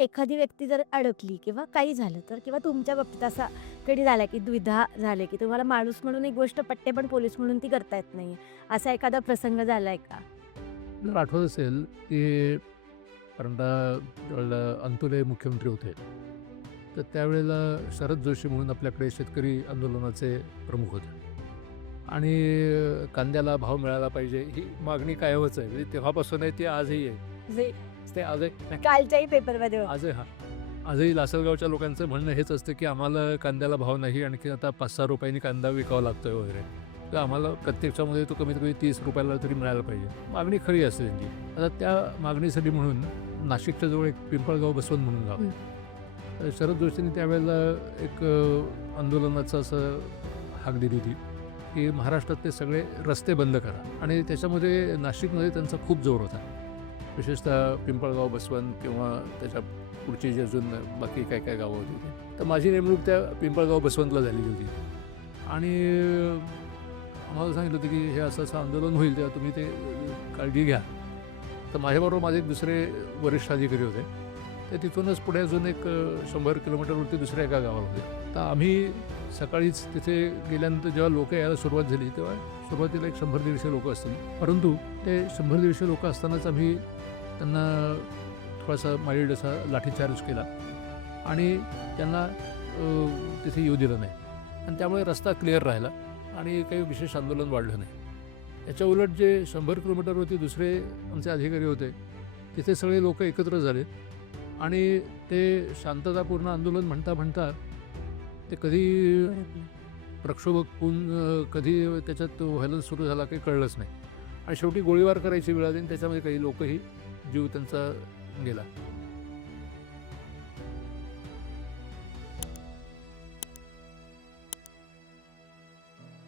एखादी व्यक्ती जर अडकली किंवा काही झालं तर किंवा तुमच्या बाबतीत असा कधी झाला की द्विधा झाले की तुम्हाला माणूस म्हणून एक गोष्ट पटते पण पोलीस म्हणून ती करता येत नाही असा एखादा प्रसंग झालाय का? जर आठवत असेल की पहिल्यांदा ज्यावेळेला अंतुले मुख्यमंत्री होते, तर त्यावेळेला शरद जोशी म्हणून आपल्याकडे शेतकरी आंदोलनाचे प्रमुख होते आणि कांद्याला भाव मिळाला पाहिजे ही मागणी कायमच आहे. म्हणजे तेव्हापासून आहे ती आजही आहे. जे ते आजही नाही, कालच्याही पेपरमध्ये होतं. आजही आजही लासलगावच्या लोकांचं म्हणणं हेच असतं की आम्हाला कांद्याला भाव नाही, आणखी आता 5-6 रुपयांनी कांदा विकावा लागतोय वगैरे. तर आम्हाला प्रत्यक्षामध्ये तो कमीत कमी 30 रुपयाला तरी मिळायला पाहिजे. मागणी खरी असते त्यांची. आता त्या मागणीसाठी म्हणून नाशिकच्या जवळ एक पिंपळगाव बसवंत म्हणून गाव. तर शरद जोशींनी त्यावेळेला एक आंदोलनाचं असं हाक दिली होती की महाराष्ट्रातले सगळे रस्ते बंद करा, आणि त्याच्यामध्ये नाशिकमध्ये त्यांचा खूप जोर होता. विशेषतः पिंपळगाव बसवंत किंवा त्याच्या पुढची जी अजून बाकी काय काय गावं होती ती. तर माझी नेमणूक त्या पिंपळगाव बसवंतला झालेली होती आणि आम्हाला सांगितलं होतं की हे असं आंदोलन होईल तेव्हा तुम्ही ते काळजी घ्या. तर माझ्याबरोबर माझे एक दुसरे वरिष्ठ अधिकारी होते. ते तिथूनच पुढे अजून एक 100 किलोमीटरवरती दुसऱ्या एका गावाला होते. तर आम्ही सकाळीच तिथे गेल्यानंतर जेव्हा लोकं यायला सुरुवात झाली तेव्हा सुरुवातीला एक 100-150 लोकं असतील, परंतु ते 100-150 लोकं असतानाच आम्ही त्यांना थोडासा माइल्ड असा लाठीचार्ज केला आणि त्यांना तिथे येऊ दिलं नाही, आणि त्यामुळे रस्ता क्लिअर राहिला आणि काही विशेष आंदोलन वाढलं नाही. याच्या उलट जे 100 किलोमीटरवरती दुसरे आमचे अधिकारी होते तिथे सगळे लोक एकत्र झाले आणि ते शांततापूर्ण आंदोलन म्हणता म्हणता ते कधी प्रक्षोभक होऊन कधी त्याच्यात व्हायलन्स सुरू झाला काही कळलंच नाही, आणि शेवटी गोळीबार करायची वेळ आली आणि त्याच्यामध्ये काही लोकही जीव त्यांचा गेला.